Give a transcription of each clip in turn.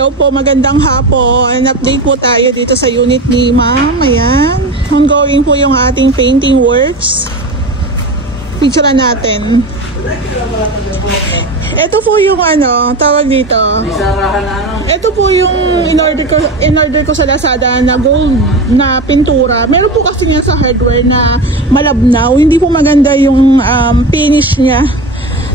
Hello po, magandang hapon. Update po tayo dito sa unit ni Ma'am. Ayan. Ongoing po yung ating painting works. Picture natin. Ito po yung tawag dito. Ito po yung in-order ko sa Lazada na gold na pintura. Meron po kasi niya sa hardware na malabnaw. Hindi po maganda yung finish niya.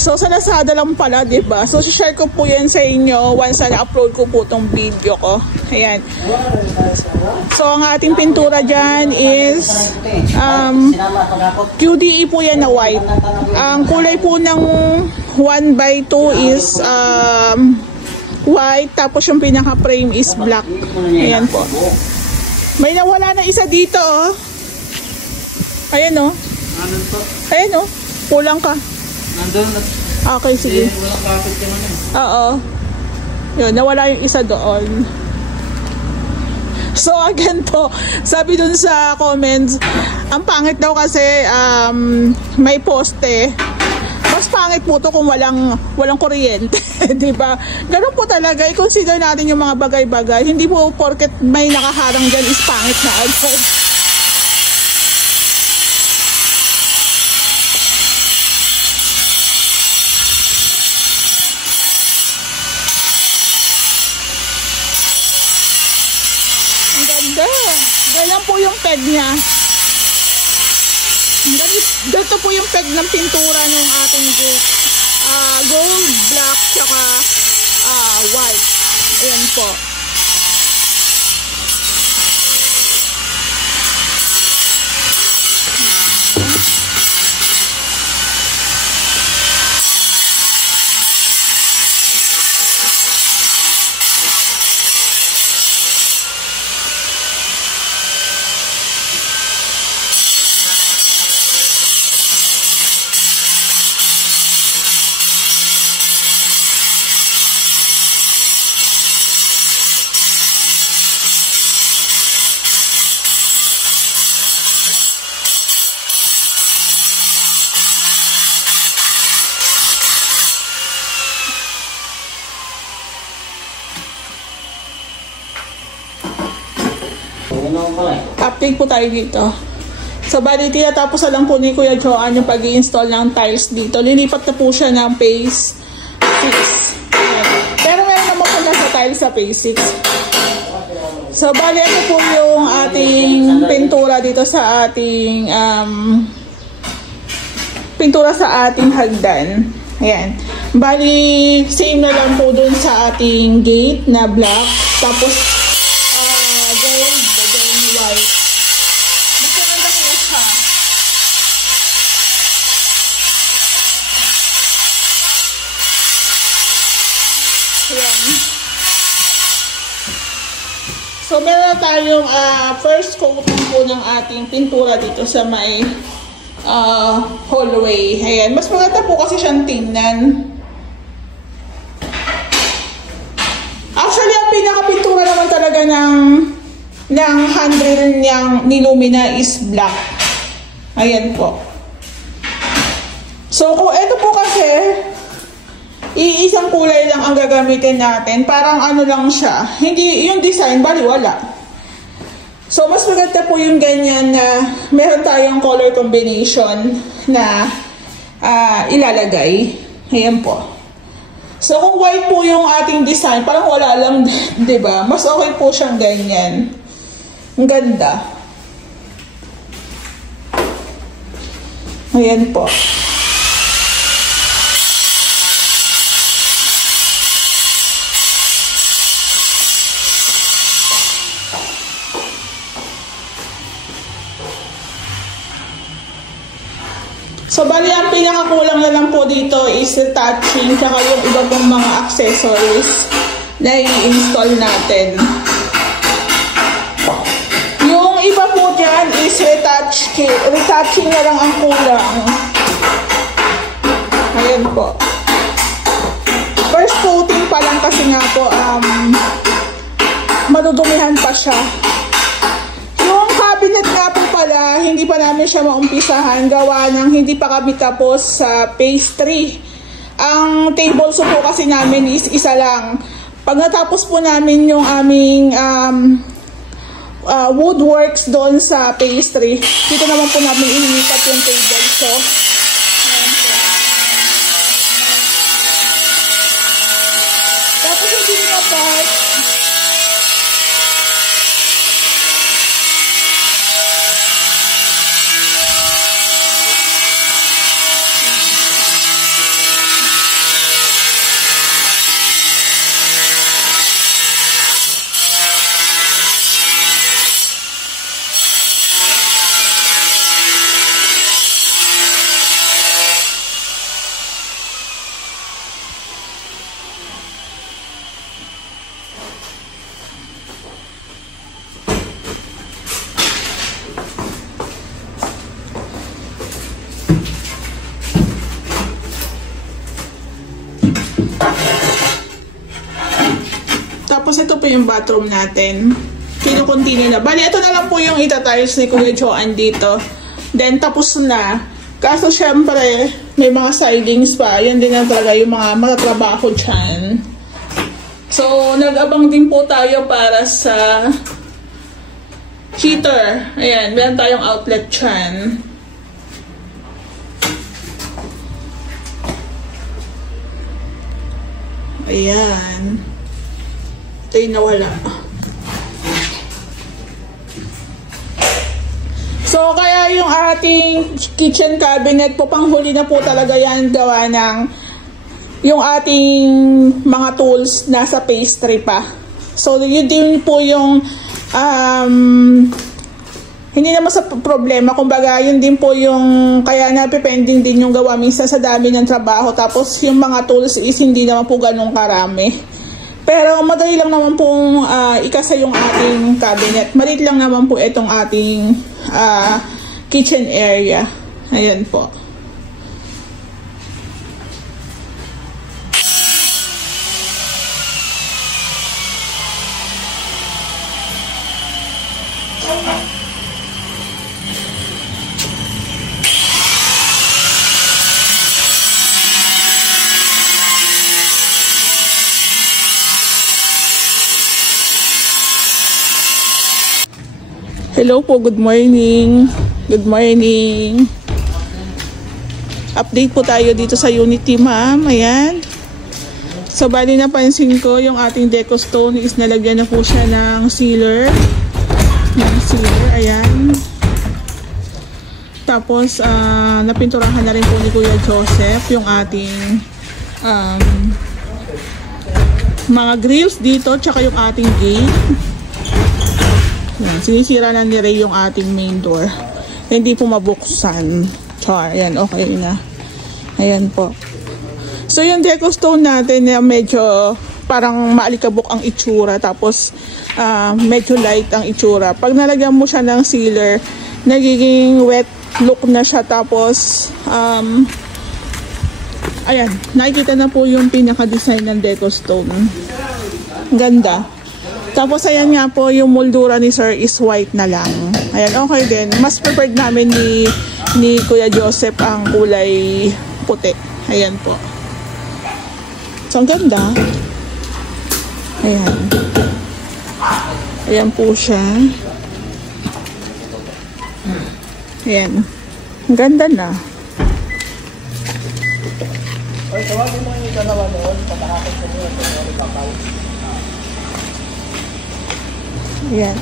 So, sa Lazada lang pala, diba? So, share ko po yan sa inyo once na upload ko po tong video ko. Ayan. So, ang ating pintura dyan is QDE po yan na white. Ang kulay po ng 1x2 is white. Tapos, yung pinaka-frame is black. Ayan po. May nawala na isa dito, oh. Ayan, oh. Ayan, oh. Kulang ka. Okay, sige. Oo. Yun, nawala yung isa doon. So, again po, sabi dun sa comments, ang pangit daw kasi may poste. Mas pangit po to kung walang kuryente. Diba? Ganun po talaga. I-consider natin yung mga bagay-bagay. Hindi po porket may nakaharang dyan is pangit na agad. Ganyan po yung peg niya. Ganito po yung peg ng pintura ng ating gate. Gold, black, tsaka white. Ayan po. Update po tayo dito. So, bali, tinatapos na lang po ni Kuya Joan yung pag-i-install ng tiles dito. Lilipat na po siya ng phase 6. Pero meron naman po na sa tiles sa phase 6. So, bali, ito po yung ating pintura dito sa ating pintura sa ating hagdan. Ayan. Bali, same na lang po dun sa ating gate na black. Tapos, gold, then white. Maganda po siya. Ayan. So, meron tayong first coating po ng ating pintura dito sa may hallway. Ayan. Mas maganda po kasi siyang tingnan. Actually, ang pinaka-pintura naman talaga ng handrail niyang nilumina is black. Ayan po. So, kung ito po kasi, iisang kulay lang ang gagamitin natin. Parang ano lang siya. Hindi, yung design, bali wala. So, mas maganda po yung ganyan na meron tayong color combination na ilalagay. Ayan po. So, kung white po yung ating design, parang wala lang, diba? Mas okay po siyang ganyan. Ang ganda. Ayan po. So, bali, ang pinakakulang na lang po dito is the touching tsaka yung iba pong mga accessories na i-install natin. Yung iba po dyan is retouching na lang ang kulang. Ayan po. First coating pa lang kasi nga po, madudumihan pa siya. Yung cabinet nga po pala, hindi pa namin siya maumpisahan gawa ng hindi pa kami tapos sa phase 3. Ang table po kasi namin is isa lang. Pag natapos po namin yung aming woodworks doon sa pastry, dito naman po namin inilipat yung table. So, tapos yung pinaka part, tapos ito po yung bathroom natin. Kino-continue na. Bali, ito na lang po yung itatiles ni Kuya Joan dito. Then, tapos na. Kaso, syempre, may mga sidings pa. Yan din na talaga yung mga matatrabaho dyan. So, nag-abang din po tayo para sa heater. Ayan, meron tayong outlet dyan. Ayan. Ito yung nawala. So, kaya yung ating kitchen cabinet po, panghuli na po talaga yan gawa ng yung ating mga tools nasa pastry pa. So, yun din po yung hindi naman sa problema. Kumbaga, yun din po yung kaya napipending din yung gawa minsan sa dami ng trabaho. Tapos, yung mga tools is hindi naman po ganun karami. Pero madali lang naman pong ikasa yung ating cabinet. Maliit lang naman po itong ating kitchen area. Ayan po. Hello po, good morning. Good morning. Update po tayo dito sa Unity, ma'am. Ayan. So, bali napansin ko yung ating deco stone is nalagyan na po siya ng sealer. Ayan. Tapos, napinturahan na rin po ni Kuya Joseph yung ating mga grills dito, tsaka yung ating gate. Yan, sinisira na ni Ray yung ating main door. Hindi po mabuksan. Char, ayan, okay na. Ayan po. So, yung deco stone natin, medyo parang maalikabok ang itsura. Tapos, medyo light ang itsura. Pag nalagyan mo siya ng sealer, nagiging wet look na siya. Tapos, ayan, nakikita na po yung pinaka-design ng deco stone. Ganda. Tapos, ayan nga po, yung moldura ni Sir is white na lang. Ayan, okay din. Mas preferred namin ni Kuya Joseph ang kulay puti. Ayan po. So, ang ganda. Ayan. Ayan po siya. Ayan. Ang ganda na. Oy, tawagin mo yung dalawa noon. Pagkakakit ko nyo yung kakao. Ayan.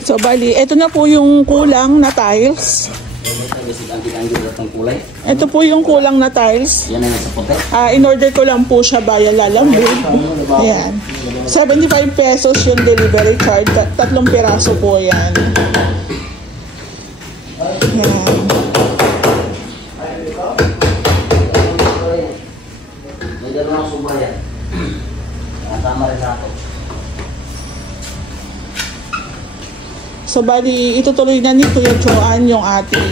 So, bali, ito na po yung kulang na tiles. Ito po yung kulang na tiles. In-order ko lang po siya via Lalambud. Ayan. 75 pesos yung delivery charge. 3 piraso po yan. Ayan. So, bali, itutuloy na ni Kuya Joan yung ating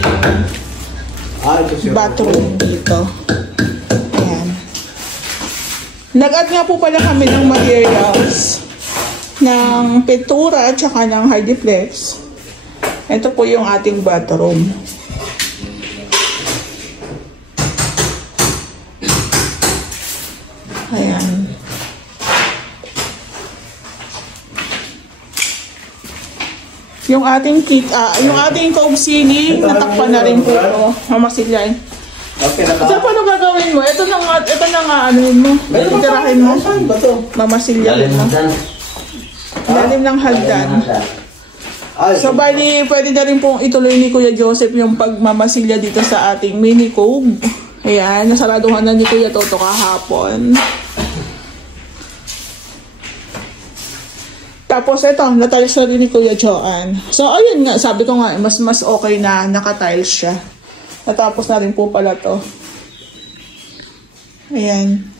bathroom dito. Ayan. Nag-add nga po pala kami ng materials ng pintura at saka ng Hardiflex. Ito po yung ating bathroom. Yung ating yung ating cove ceiling, natakpan na rin po ito. Mamasilyan. Okay na ba? So, paano gagawin mo? Ito na nga, ano mo? Itirahin mo? Saan ba to? Mamasilyan mo. Lalim ng hagdan. Ay, So, bali, pwede na rin pong ituloy ni Kuya Joseph yung pagmamasilya dito sa ating mini cove. Ayan, nasaraduhan na ni Kuya Toto kahapon. Tapos ito, natiles na rin ni Kuya Joan. So, ayun nga, sabi ko nga, mas okay na naka-tiles siya. Natapos na rin po pala to. Ayan.